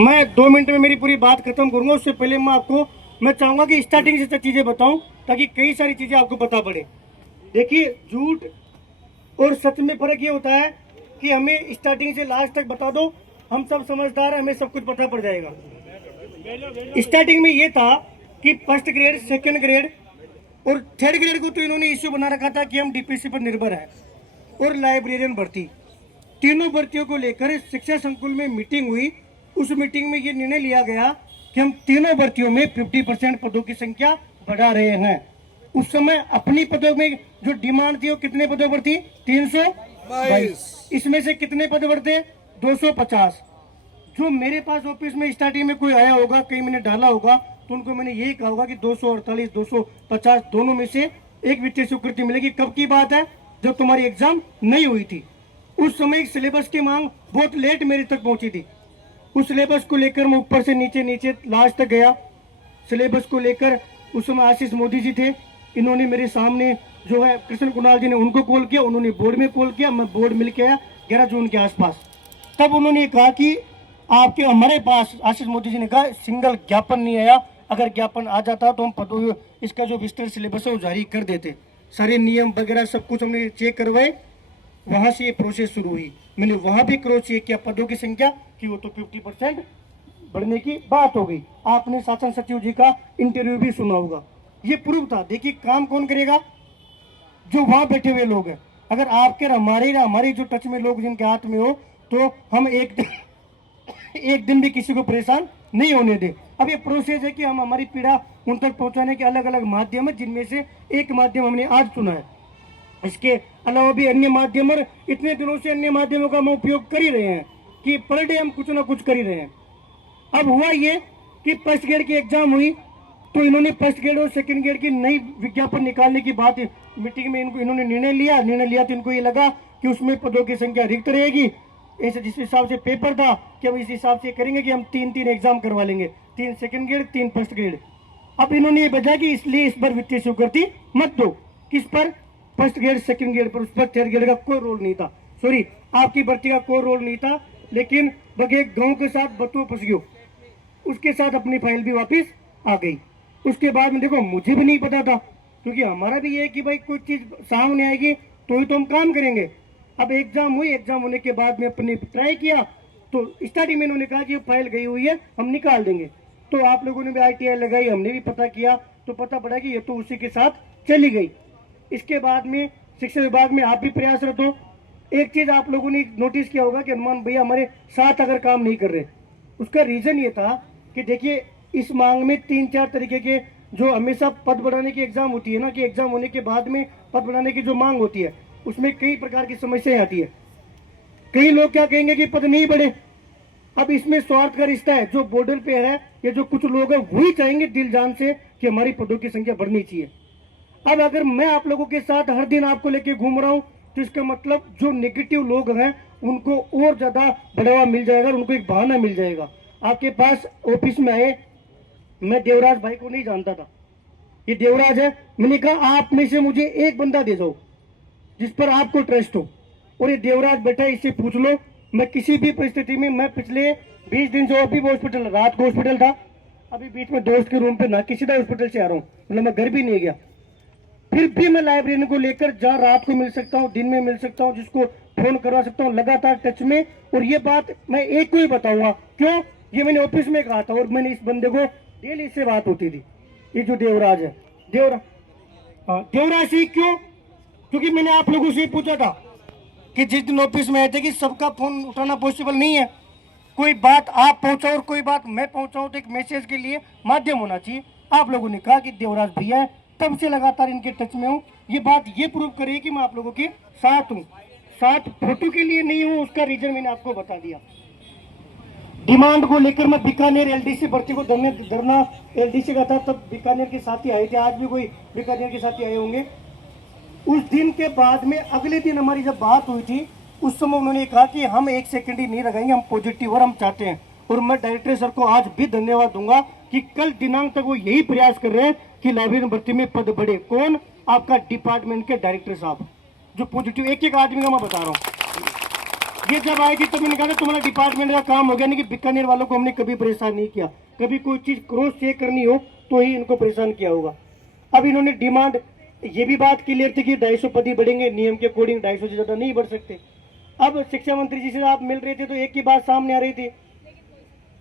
मैं 2 मिनट में मेरी पूरी बात खत्म करूंगा। उससे पहले मैं चाहूंगा कि स्टार्टिंग से चीजें बताऊं ताकि कई सारी चीजें आपको पता पड़े। देखिए, झूठ और सच में फर्क ये होता है कि हमें स्टार्टिंग से लास्ट तक बता दो, हम सब समझदार हैं, हमें सब कुछ पता पड़ जाएगा। स्टार्टिंग में ये था कि फर्स्ट ग्रेड, सेकंड ग्रेड और थर्ड ग्रेड को तो इन्होंने इश्यू बना रखा था कि हम डीपीसी पर निर्भर है। और लाइब्रेरियन भर्ती, तीनों भर्तियों को लेकर शिक्षा संकुल में मीटिंग हुई। उस मीटिंग में ये निर्णय लिया गया कि हम तीनों भर्तियों में 50% पदों की संख्या बढ़ा रहे हैं। उस समय अपनी पदों में जो डिमांड थी वो कितने पदों पर थी? 322। इसमें से कितने पद बढ़ते? 250। जो मेरे पास ऑफिस में स्टार्टिंग में कोई आया होगा, कहीं मैंने डाला होगा, तो उनको मैंने यही कहा होगा कि 248, 250 दोनों में से एक वित्तीय स्वीकृति मिलेगी। कब की बात है? जब तुम्हारी एग्जाम नहीं हुई थी। उस समय सिलेबस की मांग बहुत लेट मेरे तक पहुंची थी। उस सिलेबस को लेकर मैं ऊपर से नीचे नीचे लास्ट तक गया। सिलेबस को लेकर उस समय आशीष मोदी जी थे, इन्होंने मेरे सामने जो है कृष्ण कुणाल जी ने उनको कॉल किया, उन्होंने बोर्ड में कॉल किया, मैं बोर्ड मिल के आया 11 जून के आसपास। तब उन्होंने कहा कि आपके हमारे पास, आशीष मोदी जी ने कहा, सिंगल ज्ञापन नहीं आया, अगर ज्ञापन आ जाता तो हम इसका जो विस्तृत सिलेबस है वो जारी कर देते। सारे नियम वगैरह सब कुछ हमने चेक करवाए, वहां से ये प्रोसेस शुरू हुई। मैंने वहां भी क्रॉस चेक किया पदों की संख्या कि वो तो 50% बढ़ने की बात हो गई। आपने शासन सचिव जी का इंटरव्यू भी सुना होगा, ये प्रूफ था। देखिए, काम कौन करेगा? जो वहां बैठे हुए लोग हैं। अगर आपके हमारी जो टच में लोग जिनके हाथ में हो, तो हम एक दिन भी किसी को परेशान नहीं होने दे। अब ये प्रोसेस है कि हम हमारी पीड़ा उन तक पहुंचाने के अलग अलग माध्यम है, जिनमें से एक माध्यम हमने आज चुना है। इसके अलावा भी अन्य माध्यम, और इतने दिनों से अन्य माध्यमों का हम उपयोग कर ही रहे हैं कि पर डे हम कुछ ना कुछ कर ही रहे हैं। अब हुआ ये कि फर्स्ट ग्रेड की एग्जाम हुई, तो इन्होंने फर्स्ट ग्रेड और सेकंड ग्रेड की नई विज्ञापन निकालने की बात मीटिंग में इन्होंने निर्णय लिया तो इनको ये लगा कि उसमें पदों की संख्या रिक्त रहेगी। ऐसे जिस हिसाब से पेपर था कि हम इस हिसाब से करेंगे कि हम 3 एग्जाम करवा लेंगे, 3 सेकंड ग्रेड, 3 फर्स्ट ग्रेड। अब इन्होंने ये बजा कि इसलिए इस पर वित्तीय स्वीकृति मत दो। किस पर? फर्स्ट ग्रेड, सेकंड ग्रेड पर। उस पर थर्ड ग्रेड का कोई रोल नहीं था, सॉरी, आपकी भर्ती का कोई रोल नहीं था। लेकिन बगे गांव के साथ बतुआ फंस गयो, उसके साथ अपनी फाइल भी वापस आ गई। उसके बाद में देखो, मुझे भी नहीं पता था, क्योंकि हमारा भी ये है कि भाई कोई चीज सामने आएगी तो ही तो हम काम करेंगे। अब एग्जाम हुई, एग्जाम होने के बाद में अपने ट्राई किया, तो स्टार्टिंग में इन्होंने कहा कि फाइल गई हुई है, हम निकाल देंगे। तो आप लोगों ने भी ITI लगाई, हमने भी पता किया, तो पता पड़ा कि ये तो उसी के साथ चली गई। इसके बाद में शिक्षा विभाग में आप भी प्रयासरत हो। एक चीज आप लोगों ने नोटिस किया होगा कि हनुमान भैया हमारे साथ अगर काम नहीं कर रहे, उसका रीजन ये था कि देखिए, इस मांग में 3-4 तरीके के जो हमेशा पद बढ़ाने की एग्जाम होती है ना, कि एग्जाम होने के बाद में पद बढ़ाने की जो मांग होती है, उसमें कई प्रकार की समस्याएं आती है। कई लोग क्या कहेंगे कि पद नहीं बढ़े। अब इसमें स्वार्थ का रिश्ता है। जो बॉर्डर पे है, ये जो कुछ लोग हैं, वही चाहेंगे दिल जान से कि हमारी पदों की संख्या बढ़नी चाहिए। अब अगर मैं आप लोगों के साथ हर दिन आपको लेके घूम रहा हूं, तो इसका मतलब जो नेगेटिव लोग हैं उनको और ज्यादा बढ़ावा मिल जाएगा, उनको एक बहाना मिल जाएगा। आपके पास ऑफिस में आए, मैं देवराज भाई को नहीं जानता था, ये देवराज है। मैंने कहा आप में से मुझे एक बंदा दे दो जिस पर आपको ट्रस्ट हो, और ये देवराज बैठा, इससे पूछ लो। मैं किसी भी परिस्थिति में, मैं पिछले 20 दिन से अभी हॉस्पिटल, रात को हॉस्पिटल था, अभी बीच में दोस्त के रूम पे ना किसी हॉस्पिटल से आ रहा हूँ, मतलब मैं घर भी नहीं गया। फिर भी मैं लाइब्रेरियन को लेकर जहाँ रात को मिल सकता हूँ, दिन में मिल सकता हूँ, जिसको फोन करवा सकता हूँ, लगातार टच में। और ये बात मैं एक को ही बताऊंगा, क्यों? ये मैंने ऑफिस में कहा था, और मैंने इस बंदे को डेली इससे बात होती थी। ये जो देवराज है, देवराज सिंह, क्यों? क्योंकि मैंने आप लोगों से पूछा था कि जिस दिन ऑफिस में आए थे कि सबका फोन उठाना पॉसिबल नहीं है, कोई बात आप पहुंचाओ और कोई बात मैं पहुंचाऊं, तो एक मैसेज के लिए माध्यम होना चाहिए। आप लोगों ने कहा कि देवराज भैया है, तब से लगातार इनके टच में हूँ। ये बात ये प्रूव करे कि मैं आप लोगों के साथ हूँ, साथ फोटो के लिए नहीं हूँ। उसका रीजन मैंने आपको बता दिया। डिमांड को लेकर मैं बीकानेर LDC भर्ती को धरना LDC का था, तब बीकानेर के साथी आए थे, आज भी कोई बीकानेर के साथी आए होंगे। उस दिन के बाद में अगले दिन हमारी जब बात हुई थी, उस समय उन्होंने कहा कि हम 1 सेकंड ही नहीं लगाएंगे, हम पॉजिटिव और हम चाहते हैं। और मैं डायरेक्टर सर को आज भी धन्यवाद दूंगा कि कल दिनांक तक वो यही प्रयास कर रहे हैं कि लाइब्रेरी भर्ती में पद बढ़े। कौन? आपका डिपार्टमेंट के डायरेक्टर साहब, जो पॉजिटिव, एक एक आदमी का मैं बता रहा हूँ। ये जब आएगी तो मैंने कहा था तुम्हारा डिपार्टमेंट का काम हो गया, नहीं कि बीकानेर वालों को हमने कभी परेशान नहीं किया। कभी कोई चीज क्रॉस चेक करनी हो तो ही इनको परेशान किया होगा। अब इन्होंने डिमांड ये भी बात क्लियर थी कि 250 पद ही बढ़ेंगे, नियम के अकॉर्डिंग 250 से ज्यादा नहीं बढ़ सकते। अब शिक्षा मंत्री जी से आप मिल रहे थे तो एक ही बात सामने आ रही थी,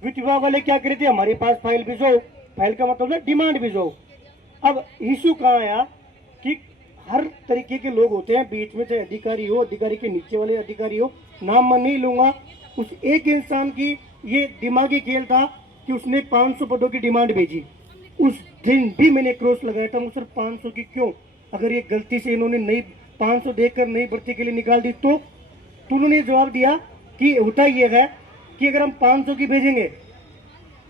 वित्त विभाग वाले क्या कर रहे थे, हमारे पास फाइल भिजो, फाइल का मतलब है डिमांड भिजो। अब इशू कहाँ आया कि हर तरीके के लोग होते हैं बीच में, चाहे अधिकारी हो, अधिकारी के नीचे वाले अधिकारी हो, नाम मैं नहीं लूंगा। उस एक इंसान की ये दिमागी खेल था कि उसने 500 पदों की डिमांड भेजी। उस दिन भी मैंने क्रॉस लगाया था, वो सिर्फ 500 की क्यों, अगर ये गलती से इन्होंने नई 500 देकर नई भर्ती के लिए निकाल दी तो उन्होंने जवाब दिया कि होता ये है कि अगर हम 500 की भेजेंगे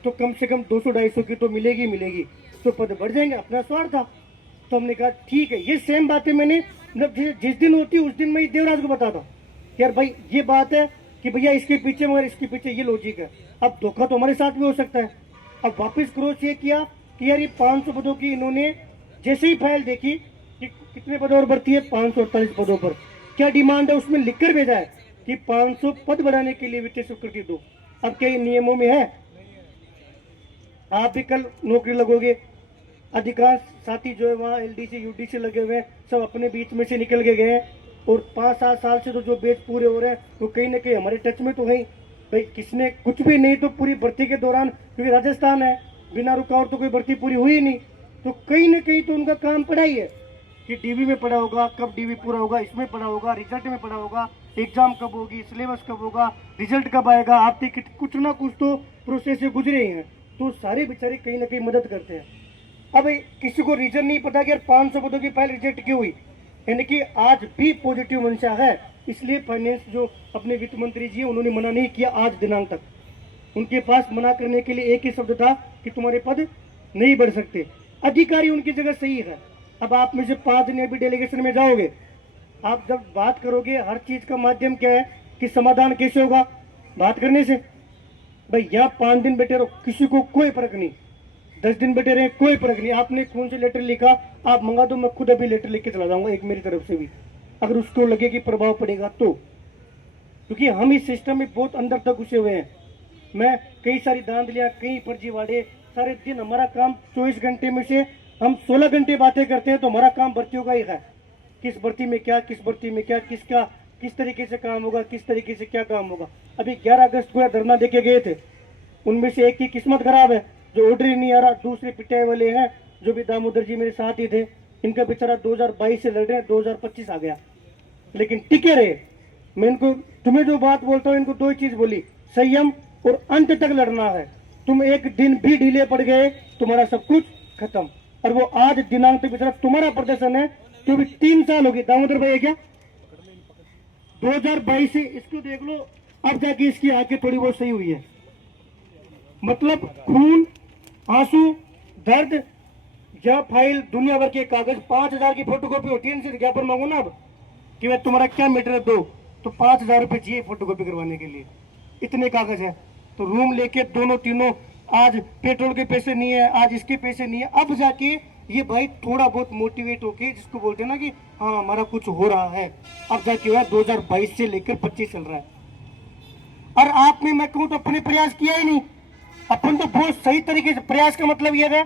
तो कम से कम 200-250 की तो मिलेगी मिलेगी, तो पद बढ़ जाएंगे, अपना स्वार्थ था। तो हमने कहा ठीक है, ये सेम बातें मैंने मतलब जिस दिन होती उस दिन मैं देवराज को बताता कि यार भाई ये बात है कि भैया इसके पीछे मगर इसके पीछे ये लॉजिक है। अब धोखा तो हमारे साथ भी हो सकता है। अब वापस क्रॉस चेक किया कि यार ये 500 पदों की इन्होंने जैसे ही फाइल देखी कि कितने पदों और भर्ती है, 548 पदों पर क्या डिमांड है, उसमें लिखकर भेजा है कि 500 पद बढ़ाने के लिए वित्तीय स्वीकृति दो। अब क्या ये नियमों में है? आप भी कल नौकरी लगोगे, अधिकांश साथी जो है वहाँ एलडीसी यूडीसी लगे हुए हैं, सब अपने बीच में से निकल के गए हैं और 5-7 साल से तो जो बैच पूरे हो रहे हैं वो कहीं ना कहीं हमारे टच में तो है। भाई किसने कुछ भी नहीं तो पूरी भर्ती के दौरान, क्योंकि राजस्थान है, बिना रुकावट तो कोई भर्ती पूरी हुई नहीं, तो कहीं ना कहीं तो उनका काम पढ़ाई है कि डीवी में पढ़ा होगा, कब डीवी पूरा होगा, इसमें पढ़ा होगा, रिजल्ट में पढ़ा होगा, एग्जाम कब होगी, सिलेबस कब होगा, रिजल्ट कब आएगा, आप कुछ ना कुछ तो प्रोसेस से गुजरे हैं, तो सारे बेचारे कहीं ना कहीं मदद करते हैं। अब किसी को रीजन नहीं पता कि यार 500 पदों की फाइल रिजेक्ट क्यों हुई, यानी कि आज भी पॉजिटिव मंशा है, इसलिए फाइनेंस जो अपने वित्त मंत्री जी उन्होंने मना नहीं किया आज दिनांक तक। उनके पास मना करने के लिए एक ही शब्द था कि तुम्हारे पद नहीं बढ़ सकते। अधिकारी उनकी जगह सही है। अब आप में से 5 दिन अभी डेलीगेशन में जाओगे, आप जब बात करोगे, हर चीज का माध्यम क्या है कि समाधान कैसे होगा, बात करने से। भाई यहाँ 5 दिन बैठे रहो, किसी को कोई फर्क नहीं, 10 दिन बैठे रहे कोई फर्क नहीं। आपने कौन से लेटर लिखा आप मंगा दो, मैं खुद अभी लेटर लिख के चला जाऊंगा एक मेरी तरफ से भी, अगर उसको लगे कि प्रभाव पड़ेगा तो, क्योंकि हम इस सिस्टम में बहुत अंदर तक घुसे हुए हैं। मैं कई सारी धांधलियां, कई फर्जीवाड़े, सारे दिन हमारा काम 24 घंटे में से हम 16 घंटे बातें करते हैं, तो हमारा काम भर्तियों का ही है, किस भर्ती में क्या, किस भर्ती में क्या, किसका किस तरीके से काम होगा, किस तरीके से क्या काम होगा। अभी 11 अगस्त को धरना देके गए थे, उनमें से एक की किस्मत खराब है जो ऑर्डर ही नहीं आ रहा, दूसरे पिटाई वाले हैं जो भी दामोदर जी मेरे साथ ही थे, इनका बेचारा 2022 से लड़ रहे हैं, 2025 आ गया लेकिन टिके रहे। मैं इनको, तुम्हें जो बात बोलता हूँ, इनको 2 चीज बोली, संयम और अंत तक लड़ना है। तुम एक दिन भी ढीले पड़ गए तुम्हारा सब कुछ खत्म। और वो आज दिनांक तक बेचारा तुम्हारा प्रदर्शन है, तो भी 3 साल हो गए। दामोदर भाई क्या 2022 से इसको देख लो, अब जाके इसकी आंखें थोड़ी बहुत सही हुई है। मतलब खून, आंसू, दर्द, या फाइल, दुनिया भर के कागज, 5000 की फोटोकॉपी होती है, इनसे ज्ञापन मांगो ना अब कि भाई तुम्हारा क्या मैटर है, दो, तो 5000 रुपये चाहिए फोटोकॉपी करवाने के लिए, इतने कागज है। तो रूम लेके दोनों तीनों, आज पेट्रोल के पैसे नहीं है, आज इसके पैसे नहीं है, अब जाके ये भाई थोड़ा बहुत मोटिवेट होके, जिसको बोलते हैं ना कि हाँ हमारा कुछ हो रहा है, अब जाके हुआ 2022 से लेकर 25 चल रहा है। और आप में मैं कहूँ तो अपने प्रयास किया ही नहीं, अपन तो बहुत सही तरीके से, प्रयास का मतलब यह है